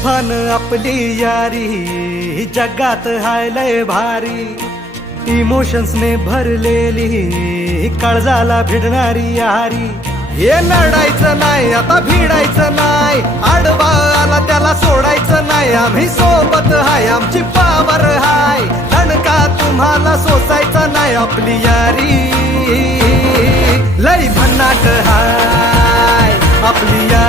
तुफान आपली यारी जगात हाय लय भारी, इमोशन्स ने भरलेली काळजाला भिडणारी यारी। हे लढायचं नाही आता भिडायचं नाही, आडवा आला त्याला सोडायचं नाही, आम्ही सोबत हाय आमची पावर हाय, दणका तुम्हाला सोसायचा नाही, आपली यारी लय भन्नाट हाय आपली यारी।